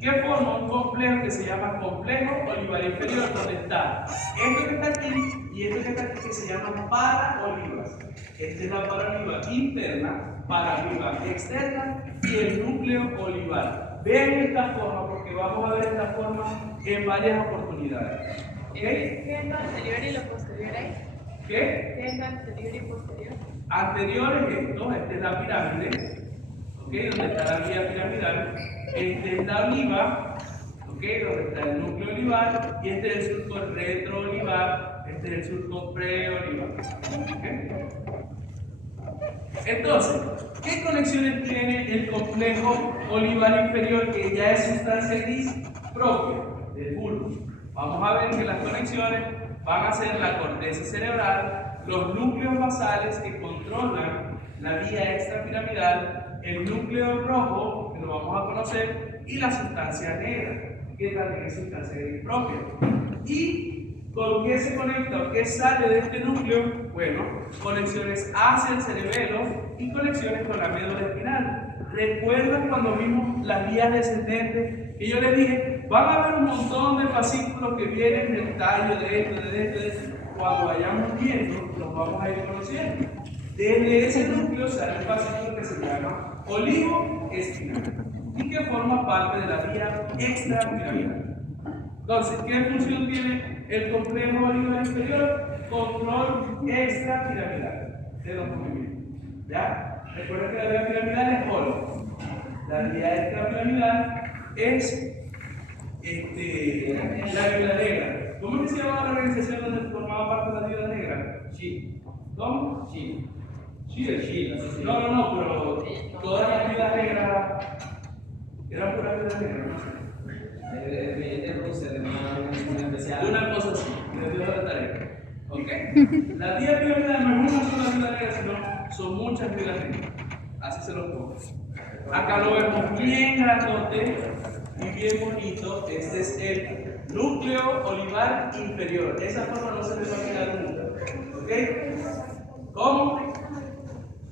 Que forma un complejo que se llama complejo olivar inferior, donde está esto que está aquí y esto que está aquí, que se llaman paraolivas. Esta es la paraoliva interna, paraoliva externa y el núcleo olivar. Vean esta forma porque vamos a ver esta forma en varias oportunidades. ¿Okay? ¿Qué es lo anterior y lo posterior ahí? ¿Qué? ¿Qué es lo anterior y posterior? Anterior es esto, esta es la pirámide, ¿okay? Donde está la vía piramidal. Esta es la oliva, ¿okay? Donde está el núcleo olivar, y este es el surco retroolivar, este es el surco preolivar. ¿Okay? Entonces, ¿qué conexiones tiene el complejo olivar inferior, que ya es sustancia gris propia del bulbo? Vamos a ver que las conexiones van a ser la corteza cerebral, los núcleos basales que controlan la vía extrapiramidal, el núcleo rojo, que lo vamos a conocer, y la sustancia negra, que también es sustancia gris propia. ¿Y con qué se conecta o qué sale de este núcleo? Bueno, conexiones hacia el cerebelo y conexiones con la médula espinal. ¿Recuerdan cuando vimos las vías descendentes? Que yo les dije, van a haber un montón de fascículos que vienen del tallo, de esto, de esto, de esto. Cuando vayamos viendo, los vamos a ir conociendo. Desde ese núcleo sale un fascículo que se llama olivo espinal y que forma parte de la vía extrapiramidal. Entonces, ¿qué función tiene el complejo olivar inferior? Control extrapiramidal de los movimientos. ¿Ya? Recuerden que la vía piramidal es oro. La vía extrapiramidal es la viuda negra. ¿Cómo es que se llamaba la organización donde formaba parte de la viuda negra? Sí. ¿Cómo? Sí. Sí, no, pero todas las viudas negras eran puras viudas negras, no sé. De Rusia, de una especial. Una cosa así, les dejo de tarea. ¿Ok? La vía piramidal no es una sola viuda negra, sino son muchas viudas negras. Así se los pongo. Acá lo vemos bien grandote y bien bonito. Este es el núcleo olivar inferior. Esa forma no se les va a quedar nunca. ¿Ok? ¿Cómo?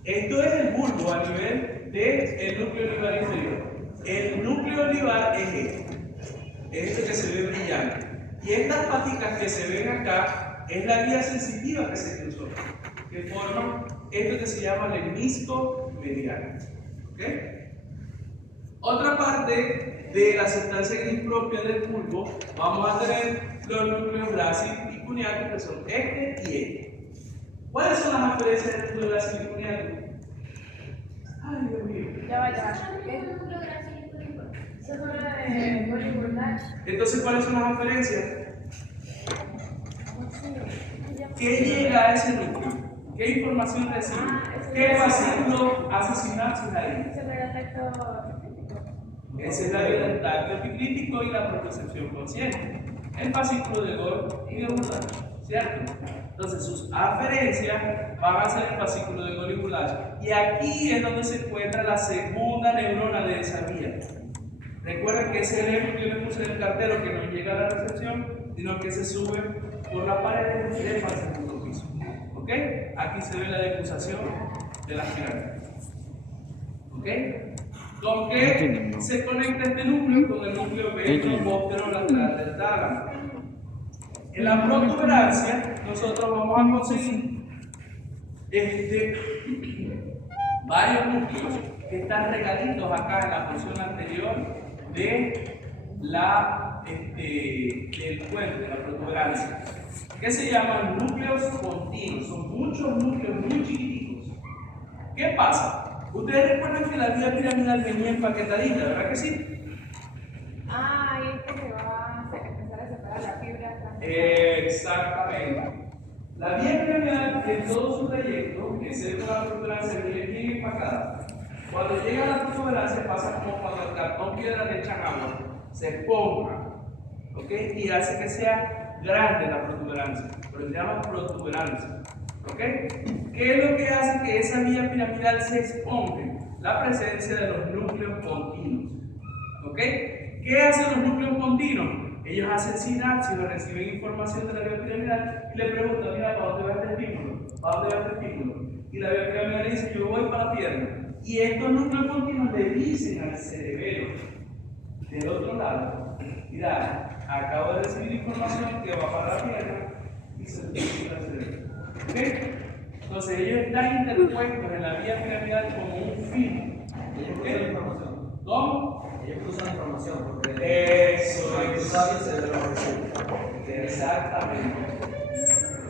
Esto es el bulbo a nivel del núcleo olivar inferior. El núcleo olivar es este que se ve brillante. Y estas paticas que se ven acá es la vía sensitiva que se cruzó, que forma esto que se llama lemnisco medial. ¿Ok? Otra parte de la sustancia gris propia del bulbo, vamos a tener los núcleos grácil y cuniato, que son este y este. ¿Cuáles son las diferencias del núcleo grácil y cuniato? Ay, Dios mío. Ya va. Eso es una de Bollywood. Entonces, ¿cuáles son las diferencias? ¿Qué llega a ese núcleo? ¿Qué información recibe? ¿Qué fascículo hace sinapsis ahí? Ese era el tacto crítico. Esa es la vía del tacto epicrítico y la propiocepción consciente. El fascículo de Golgi y de Bulach, ¿cierto? Entonces, sus aferencias van a ser el fascículo de Golgi y Bulach. Y aquí es donde se encuentra la segunda neurona de esa vía. Recuerden que ese ejemplo que yo le puse en el cartero que no llega a la recepción, sino que se sube por la pared y de al segundo piso. ¿Ok? Aquí se ve la decusación de las pirámides. ¿Ok? ¿Con qué se conecta este núcleo? Con el núcleo ventro-póstero lateral del tálamo. En la protuberancia, nosotros vamos a conseguir varios núcleos que están regaditos acá en la porción anterior de del puente, de la protuberancia, que se llaman núcleos continuos. Son muchos núcleos muy chiquititos. ¿Qué pasa? Ustedes recuerdan que la vía piramidal venía empaquetadita, ¿verdad que sí? Ah, y este se va a empezar a separar la fibra. Exactamente. La vía piramidal en todo su trayecto, que es el de la protuberancia, viene bien empacada. Cuando llega a la protuberancia pasa como cuando el cartón piedra le echan agua, se esponja, ¿ok? Y hace que sea grande la protuberancia, pero se llama protuberancia, ¿ok? ¿Qué es lo que hace que esa vía piramidal se esponje? La presencia de los núcleos continuos, ¿ok? ¿Qué hacen los núcleos continuos? Ellos hacen sinapsis, reciben información de la vía piramidal y le preguntan, mira, ¿para dónde va este estímulo? ¿Para dónde va este estímulo? Y la vía piramidal dice, yo voy para la pierna. Y estos núcleos continuos le dicen al cerebelo del otro lado, mira, acabo de recibir información que va para la pierna y se distribuye al cerebro. ¿Ok? Entonces ellos están interpuestos en la vía piramidal como un filo. Ellos usan información. ¿Cómo? Ellos usan información porque Eso es. se lo recibe. Exactamente.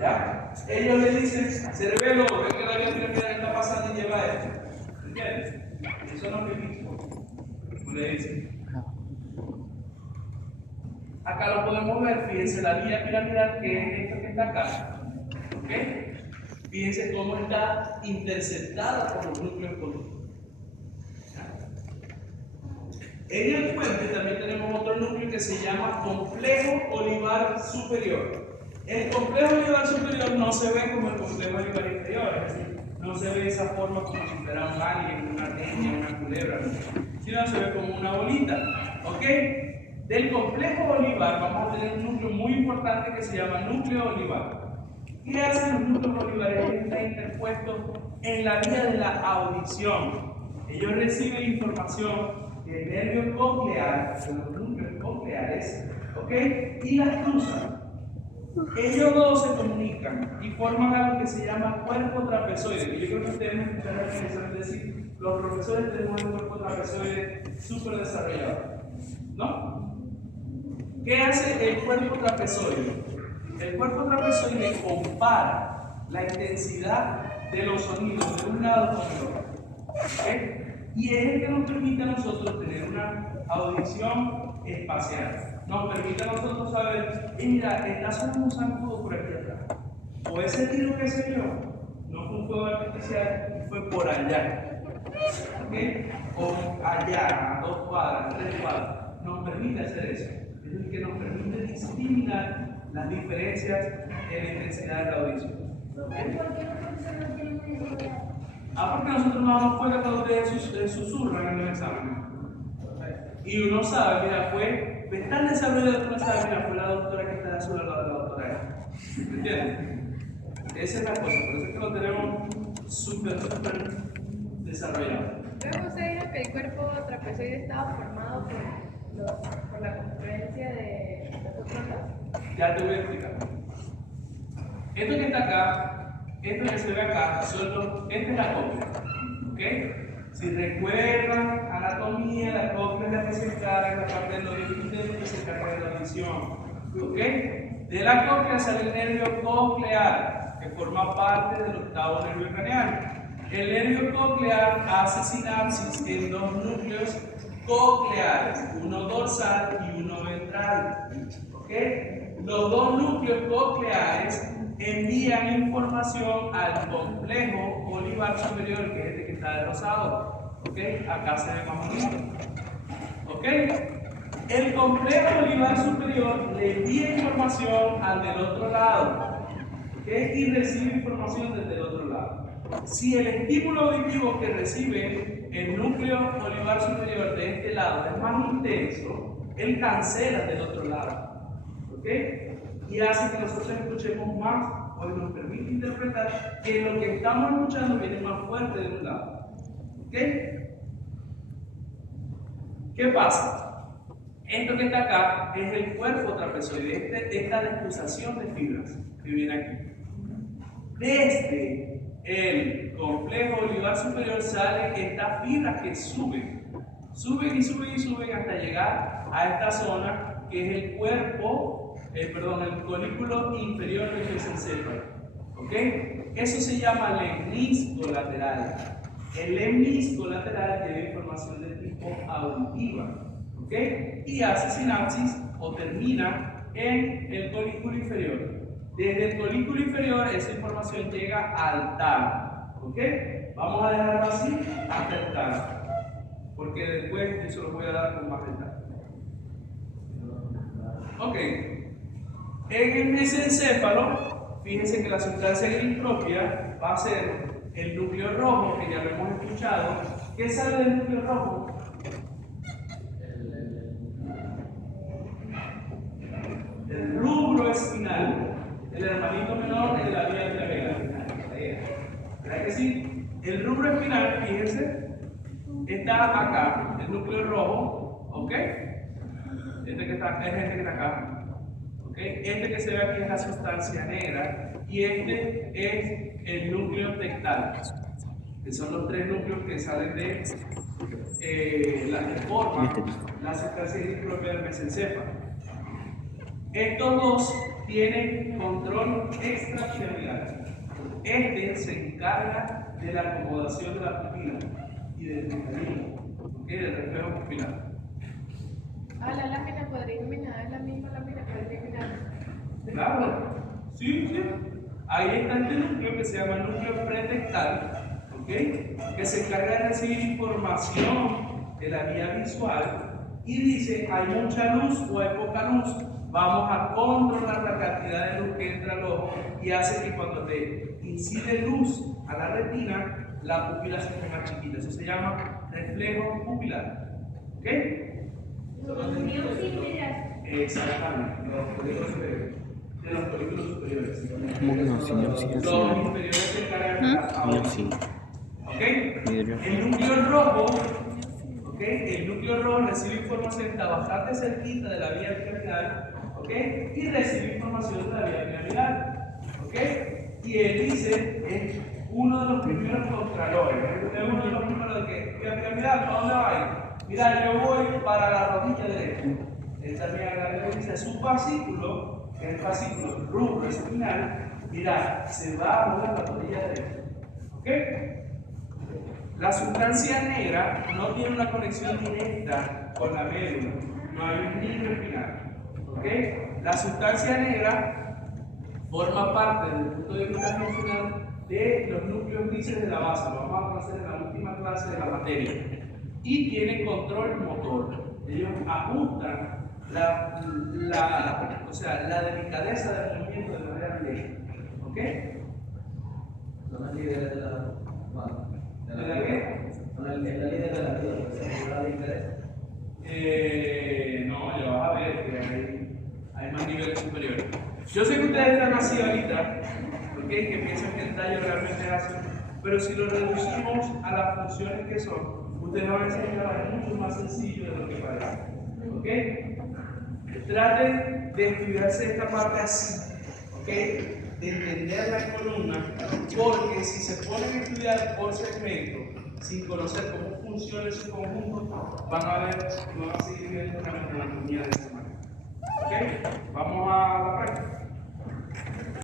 ¿Ya? Ellos le dicen, cerebelo, ve que la vía piramidal está pasando y lleva esto. ¿Entiendes? Eso no es lo mismo. Como le dicen. Acá lo podemos ver, fíjense la vía piramidal que es esto que está acá. ¿Ok? Fíjense cómo está interceptada por los núcleos continuos. En el puente también tenemos otro núcleo que se llama complejo olivar superior. El complejo olivar superior no se ve como el complejo olivar inferior, es decir, no se ve de esa forma como si fuera un alien, una araña, una culebra, sino se ve como una bolita. ¿Ok? Del complejo olivar vamos a tener un núcleo muy importante que se llama núcleo olivar. ¿Qué hacen los núcleos olivares? Está interpuesto en la vía de la audición. Ellos reciben información del nervio coclear, de los núcleos cocleares, ¿ok? Y las cruzan. Ellos dos se comunican y forman algo que se llama cuerpo trapezoide, que yo creo que ustedes me escucharon precisamente decir, los profesores tenemos un cuerpo trapezoide súper desarrollado, ¿no? ¿Qué hace el cuerpo trapezoide? El cuerpo trapezoide compara la intensidad de los sonidos de un lado con el otro. ¿Ok? Y es el que nos permite a nosotros tener una audición espacial. Nos permite a nosotros saber, mira, está sonando un zancudo por aquí atrás. O ese tiro que se dio no fue un fuego artificial, fue por allá. ¿Ok? O allá, a 2 cuadras, 3 cuadras. Nos permite hacer eso. Es el que nos permite discriminar las diferencias en la intensidad de la audición. ¿Por qué los profesores no tienen una idea? Porque nosotros nos damos cuenta cuando ustedes susurran en los exámenes. Y uno sabe, mira, fue tan desarrollado que uno sabe, mira, fue la doctora que está de azul al lado de la doctora esta. ¿Me entiendes? Esa es la cosa, por eso es que lo tenemos súper desarrollado. Luego usted dijo que el cuerpo trapezoide estaba formado por la confluencia de los otros lados. Ya te voy a explicar. Esto que está acá, esto que se ve acá, esta es la cóclea. ¿Ok? Si recuerdan anatomía, la cóclea es la que se encarga de la parte del oído interno que se encarga de la audición. ¿Ok? De la cóclea sale el nervio coclear, que forma parte del octavo nervio craneal. El nervio coclear hace sinapsis en 2 núcleos cocleares, uno dorsal y uno ventral. ¿Ok? Los 2 núcleos cocleares envían información al complejo olivar superior, que es este que está de rosado. ¿Ok? Acá se ve más bonito. ¿Ok? El complejo olivar superior le envía información al del otro lado. ¿Ok? Y recibe información desde el otro lado. Si el estímulo auditivo que recibe el núcleo olivar superior de este lado es más intenso, él cancela del otro lado. ¿Ok? Y hace que nosotros escuchemos más o nos permite interpretar que lo que estamos escuchando viene más fuerte de un lado. ¿Ok? ¿Qué pasa? Esto que está acá es el cuerpo trapezoide, esta decusación de fibras que viene aquí. Desde el complejo olivar superior salen estas fibras que suben y suben y suben hasta llegar a esta zona que es el cuerpo, el colículo inferior del mesencéfalo. ¿Ok? Eso se llama lemnisco lateral. El lemnisco lateral tiene información de tipo auditiva. ¿Ok? Y hace sinapsis o termina en el colículo inferior. Desde el colículo inferior esa información llega al tálamo. ¿Ok? Vamos a dejarlo así hasta el tálamo. Porque después eso lo voy a dar con más detalle. Ok. En el mesencéfalo, fíjense que la sustancia gris propia va a ser el núcleo rojo, que ya lo hemos escuchado. ¿Qué sale del núcleo rojo? El rubro espinal, el hermanito menor de la vía piramidal. ¿Verdad que sí? El rubro espinal, fíjense, está acá, el núcleo rojo, ¿ok? Este que está acá. Este que se ve aquí es la sustancia negra y este es el núcleo tectal, que son los 3 núcleos que salen de la que forman la sustancia gris propia del mesencéfalo. Estos 2 tienen control extrapiramidal. Este se encarga de la acomodación de la pupila y del mecanismo, del reflejo pupilar. La lámina podría iluminar, es la misma lámina que podría iluminar. Claro, sí. Ahí está este núcleo que se llama núcleo pretectal, ¿ok? Que se encarga de recibir información de la vía visual y dice, hay mucha luz o hay poca luz, vamos a controlar la cantidad de luz que entra al ojo y hace que cuando te incide luz a la retina, la pupila se ponga chiquita. Eso se llama reflejo pupilar, ¿ok? Exactamente, de los colículos superiores. ¿Cómo que no? Si no, sí, Los así. inferiores se encargan de la No, sí. ¿Ok? Vidrio. El núcleo rojo, ¿ok? El núcleo rojo recibe información, está bastante cerquita de la vía piramidal, ¿ok? Y recibe información de la vía piramidal, ¿ok? Y el dice es uno de los primeros contralores. Es uno de los primeros de que, vía piramidal, ¿para dónde va? Mira, yo voy para la rodilla derecha. Esta es mi agarre dice, su fascículo, que es el fascículo rubro espinal, mira, se va a mover la rodilla derecha. ¿Ok? La sustancia negra no tiene una conexión directa con la médula, no hay un hilo espinal. ¿Ok? La sustancia negra forma parte desde el punto de vista funcional de los núcleos grises de la base, lo vamos a conocer en la última clase de la materia, y tiene control motor. Ellos ajustan la delicadeza del movimiento de manera directa. ¿Ok? Son los líderes de la. Bueno, ¿De la qué? Son el líder de la vida, porque se la interés. No, ya vas a ver que hay más niveles superiores. Yo sé que ustedes están así ahorita, ¿ok? Que piensan que el tallo realmente es así, pero si lo reducimos a las funciones que son, ustedes van a decir que es mucho más sencillo de lo que parece. ¿Ok? Traten de estudiarse esta parte así, ¿ok? De entender la columna, porque si se ponen a estudiar por segmento, sin conocer cómo funciona su conjunto, van a ver que van a seguir viendo la anatomía de esta manera. ¿Ok? Vamos a la práctica.